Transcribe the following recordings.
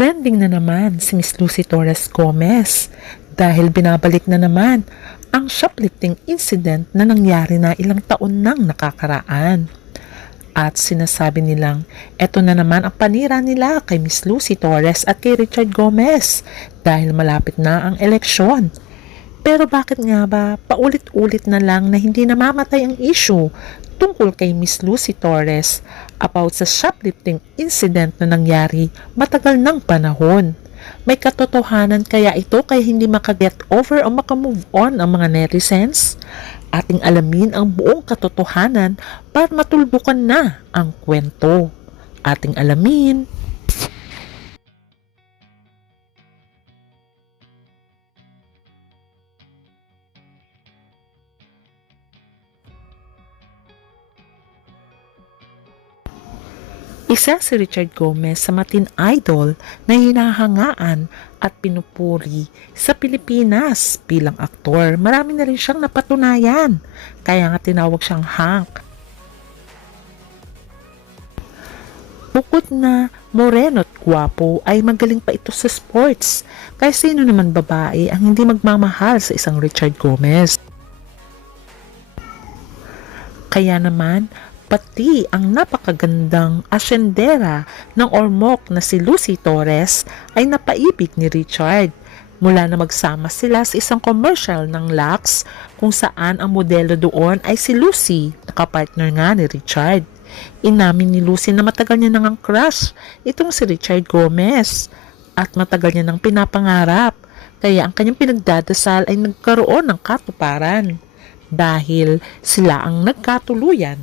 Trending na naman si Miss Lucy Torres Gomez dahil binabalik na naman ang shoplifting incident na nangyari na ilang taon nang nakakaraan. At sinasabi nilang eto na naman ang panira nila kay Miss Lucy Torres at kay Richard Gomez dahil malapit na ang eleksyon. Pero bakit nga ba paulit-ulit na lang na hindi namamatay ang issue tungkol kay Miss Lucy Torres about sa shoplifting incident na nangyari matagal ng panahon. May katotohanan kaya ito kaya hindi makaget over o makamove on ang mga netizens? Ating alamin ang buong katotohanan para matulbukan na ang kwento. Ating alamin. Isa si Richard Gomez sa matin idol na hinahangaan at pinupuri sa Pilipinas bilang aktor. Marami na rin siyang napatunayan. Kaya nga tinawag siyang Hank. Bukod na moreno at gwapo ay magaling pa ito sa sports. Kaya sino naman babae ang hindi magmamahal sa isang Richard Gomez? Kaya naman, pati ang napakagandang asyendera ng Ormoc na si Lucy Torres ay napaibig ni Richard. Mula na magsama sila sa isang commercial ng Lux kung saan ang modelo doon ay si Lucy, nakapartner nga ni Richard. Inamin ni Lucy na matagal niya nang crush itong si Richard Gomez at matagal niya nang pinapangarap. Kaya ang kanyang pinagdadasal ay nagkaroon ng katuparan dahil sila ang nagkatuluyan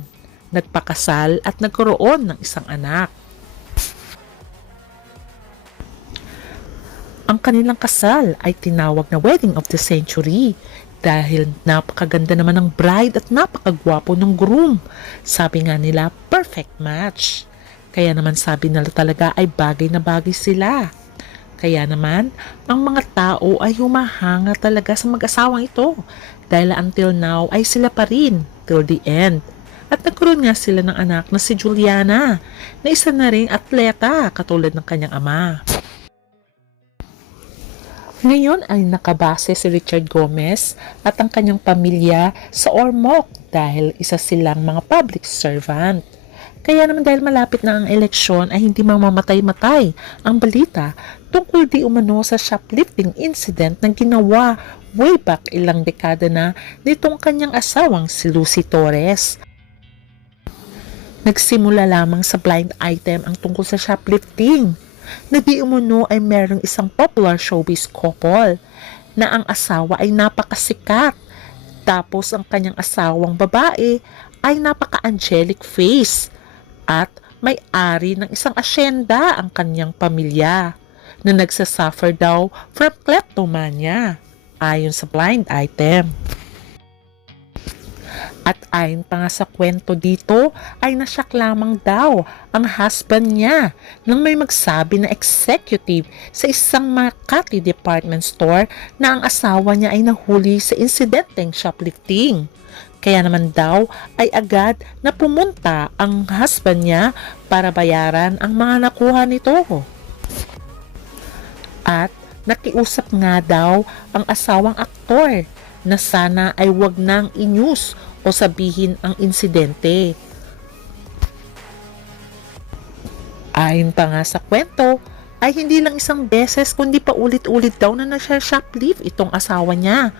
nagpakasal at nagkaroon ng isang anak. Ang kanilang kasal ay tinawag na wedding of the century dahil napakaganda naman ng bride at napakagwapo ng groom. Sabi nga nila, perfect match. Kaya naman sabi nila talaga ay bagay na bagay sila. Kaya naman, ang mga tao ay humahanga talaga sa mag-asawang ito dahil until now ay sila pa rin till the end. At nagkaroon nga sila ng anak na si Juliana, na isa na ring atleta katulad ng kanyang ama. Ngayon ay nakabase si Richard Gomez at ang kanyang pamilya sa Ormoc dahil isa silang mga public servant. Kaya naman dahil malapit na ang eleksyon ay hindi mamamatay-matay ang balita tungkol di umano sa shoplifting incident na ginawa way back ilang dekada na nitong kanyang asawang si Lucy Torres Nagsimula lamang sa blind item ang tungkol sa shoplifting na di umuno ay merong isang popular showbiz couple na ang asawa ay napakasikat tapos ang kanyang asawang babae ay napaka-angelic face at may-ari ng isang asyenda ang kanyang pamilya na nagsasuffer daw from kleptomania ayon sa blind item. At ayon pa nga sa kwento dito ay nasyak lamang daw ang husband niya nang may magsabi na executive sa isang Makati department store na ang asawa niya ay nahuli sa insidenteng shoplifting. Kaya naman daw ay agad na pumunta ang husband niya para bayaran ang mga nakuha nito. At nakiusap nga daw ang asawang aktor na sana ay wag nang inews o sabihin ang insidente. Ayon pa nga sa kwento, ay hindi lang isang beses kundi pa ulit-ulit daw na nasa-shoplift itong asawa niya.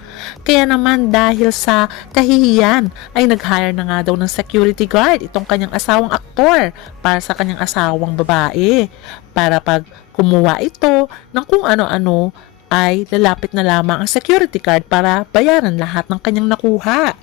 Kaya naman dahil sa kahihiyan ay nag-hire na nga daw ng security guard itong kanyang asawang aktor para sa kanyang asawang babae. Para pag kumuha ito ng kung ano-ano ay lalapit na lamang ang security guard para bayaran lahat ng kanyang nakuha.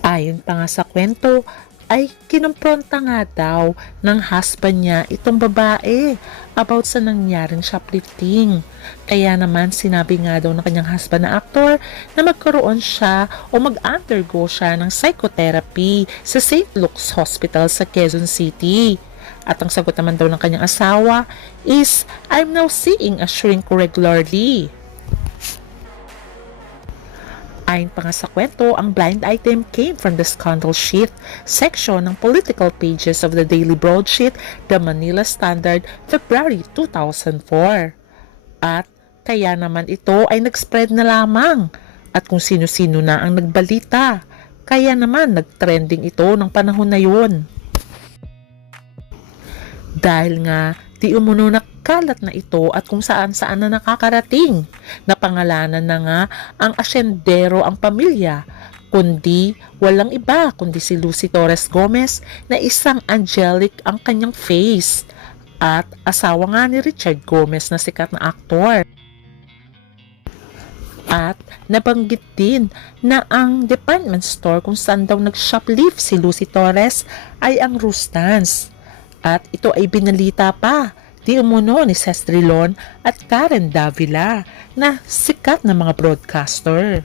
Ayon pa nga sa kwento, ay kinumpronta nga daw ng husband niya itong babae about sa nangyaring shoplifting. Kaya naman sinabi nga daw ng kanyang husband na aktor na magkaroon siya o mag-undergo siya ng psychotherapy sa St. Luke's Hospital sa Quezon City. At ang sagot naman daw ng kanyang asawa is, I'm now seeing a shrink regularly. Ayon pa nga sa kwento, ang blind item came from the scandal sheet section ng political pages of the daily broadsheet, The Manila Standard, February 2004. At kaya naman ito ay nag-spread na lamang at kung sino-sino na ang nagbalita. Kaya naman nag-trending ito ng panahon na yun. Dahil nga di umuno nakalat na ito at kung saan saan na nakakarating. Napangalanan na nga ang asyendero ang pamilya kundi walang iba kundi si Lucy Torres Gomez na isang angelic ang kanyang face at asawa nga ni Richard Gomez na sikat na aktor. At nabanggit din na ang department store kung saan daw nag-shoplift si Lucy Torres ay ang Rustans. At ito ay binalita pa di umuno ni Sestrilon at Karen Davila na sikat na mga broadcaster.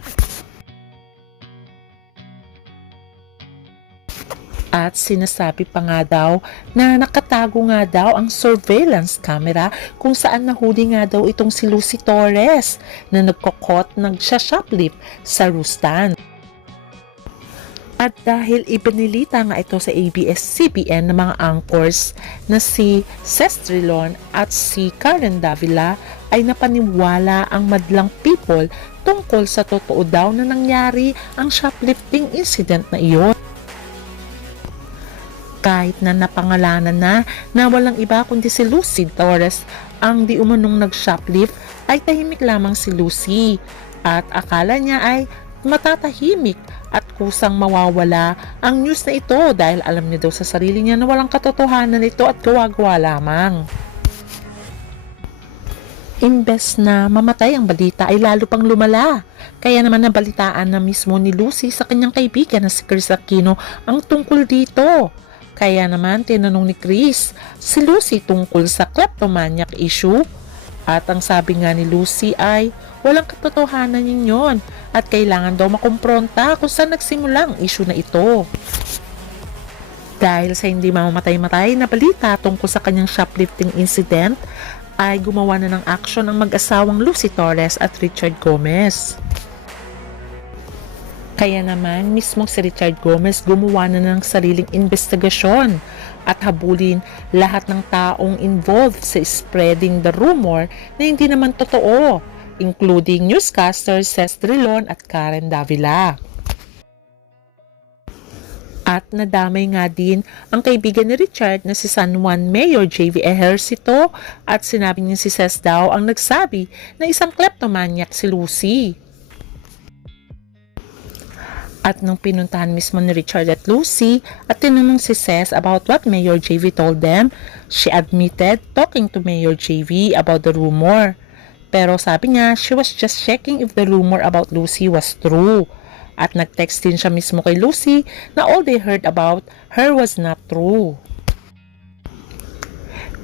At sinasabi pa nga daw na nakatago nga daw ang surveillance camera kung saan nahuli nga daw itong si Lucy Torres na nagkokot nagsha-shoplift sa Rustan. At dahil ibinilita nga ito sa ABS-CBN ng mga anchors na si Sestrilon at si Karen Davila ay napaniwala ang madlang people tungkol sa totoo daw na nangyari ang shoplifting incident na iyon. Kahit na napangalanan na na walang iba kundi si Lucy Torres ang di umanong nag-shoplift ay tahimik lamang si Lucy at akala niya ay matatahimik at kusang mawawala ang news na ito dahil alam niya daw sa sarili niya na walang katotohanan ito at gawa-gawa lamang. Imbes na mamatay ang balita ay lalo pang lumala. Kaya naman nabalitaan na mismo ni Lucy sa kanyang kaibigan na si Chris Aquino ang tungkol dito. Kaya naman tinanong ni Chris si Lucy tungkol sa kleptomaniac issue at ang sabi nga ni Lucy ay walang katotohanan yun at kailangan daw makumpronta kung saan nagsimula ang issue na ito. Dahil sa hindi mamamatay-matay na balita tungkol sa kanyang shoplifting incident, ay gumawa na ng aksyon ang mag-asawang Lucy Torres at Richard Gomez. Kaya naman, mismo si Richard Gomez gumawa na ng sariling investigasyon at habulin lahat ng taong involved sa spreading the rumor na hindi naman totoo, including newscasters Cesc Drilon at Karen Davila. At nadamay nga din ang kaibigan ni Richard na si San Juan Mayor J.V. Ejercito at sinabi niya si Ces daw ang nagsabi na isang kleptomaniac si Lucy. At nung pinuntahan mismo ni Richard at Lucy at tinanong si Ces about what Mayor JV told them, she admitted talking to Mayor JV about the rumor. Pero sabi niya, she was just checking if the rumor about Lucy was true. At nag-text din siya mismo kay Lucy na all they heard about her was not true.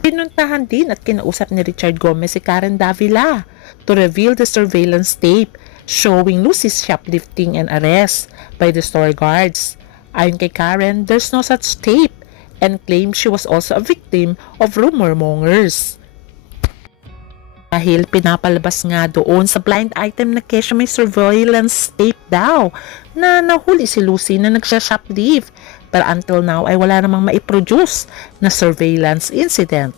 Pinuntahan din at kinausap ni Richard Gomez si Karen Davila to reveal the surveillance tape showing Lucy's shoplifting and arrest by the store guards. Ayon kay Karen, there's no such tape and claims she was also a victim of rumor mongers. Dahil pinapalabas nga doon sa blind item na kesyo may surveillance tape daw na nahuli si Lucy na nagsha-shoplift. Pero until now ay wala namang maiproduce na surveillance incident.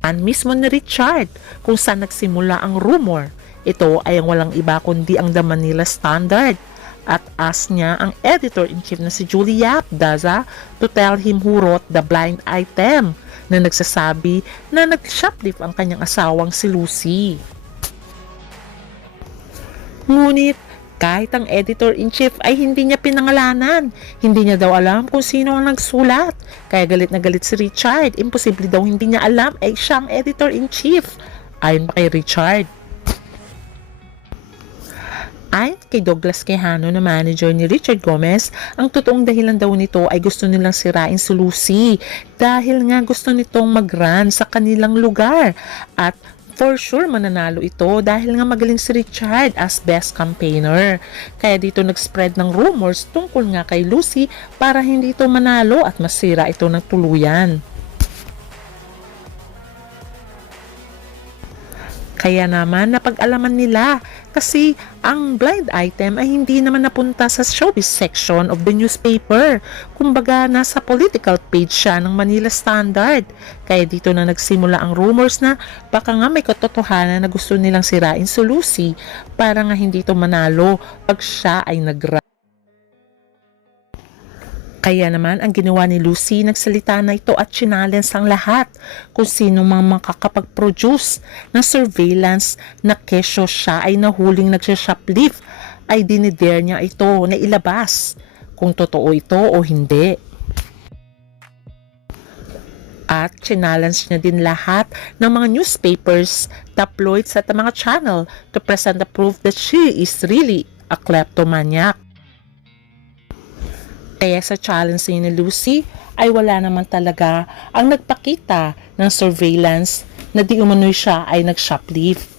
An mismo ni Richard kung saan nagsimula ang rumor. Ito ay ang walang iba kundi ang The Manila Standard. At ask niya ang editor-in-chief na si Julia Daza to tell him who wrote the blind item na nagsasabi na nag-shoplift ang kanyang asawang si Lucy. Ngunit kahit ang editor-in-chief ay hindi niya pinangalanan. Hindi niya daw alam kung sino ang nagsulat. Kaya galit na galit si Richard. Imposible daw hindi niya alam ay siya ang editor-in-chief. Ayon pa kay Richard. Ayon kay Douglas Quijano na manager ni Richard Gomez, ang totoong dahilan daw nito ay gusto nilang sirain si Lucy dahil nga gusto nitong mag-run sa kanilang lugar at for sure mananalo ito dahil nga magaling si Richard as best campaigner. Kaya dito nag-spread ng rumors tungkol nga kay Lucy para hindi ito manalo at masira ito ng tuluyan. Kaya naman napag-alaman nila kasi ang blind item ay hindi naman napunta sa showbiz section of the newspaper. Kumbaga nasa political page siya ng Manila Standard. Kaya dito na nagsimula ang rumors na baka nga may katotohanan na gusto nilang sirain si Lucy para nga hindi ito manalo pag siya ay nag kaya naman ang ginawa ni Lucy, nagsalita na ito at challenge ang lahat kung sino mang makakapag-produce ng surveillance na kesyo siya ay nahuling nagsashoplift ay dinidare niya ito na ilabas kung totoo ito o hindi. At challenge niya din lahat ng mga newspapers, tabloids at mga channel to present the proof that she is really a kleptomaniac. Kaya sa challenge ni Lucy ay wala naman talaga ang nagpakita ng surveillance na di umano'y siya ay nag-shoplift.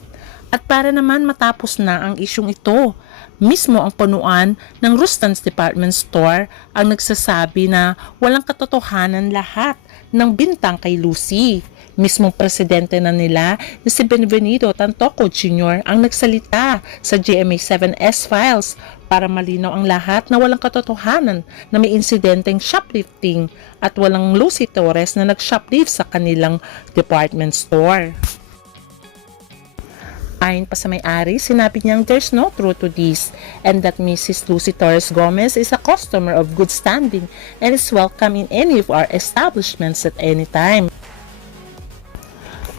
At para naman matapos na ang isyong ito, mismo ang punuan ng Rustan's Department Store ang nagsasabi na walang katotohanan lahat ng bintang kay Lucy. Mismong presidente na nila na si Benvenido Tantoco Jr. ang nagsalita sa GMA 7S files para malinaw ang lahat na walang katotohanan na may insidenteng shoplifting at walang Lucy Torres na nag-shoplift sa kanilang department store. Ayon pa sa may-ari, sinabi niyang there's no truth to this and that Mrs. Lucy Torres Gomez is a customer of good standing and is welcome in any of our establishments at any time.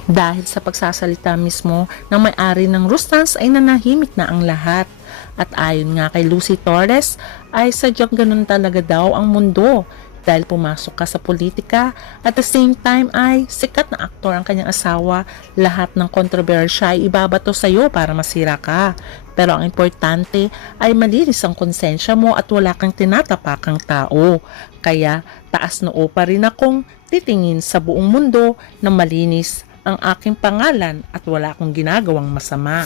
Dahil sa pagsasalita mismo ng may-ari ng Rustans ay nanahimik na ang lahat. At ayon nga kay Lucy Torres ay sadyang ganun talaga daw ang mundo dahil pumasok ka sa politika. At the same time ay sikat na aktor ang kanyang asawa. Lahat ng kontrobersya ay ibabato sa iyo para masira ka. Pero ang importante ay malinis ang konsensya mo at wala kang tinatapakang tao. Kaya taas noo pa rin akong titingin sa buong mundo na malinis ang aking pangalan at wala akong ginagawang masama.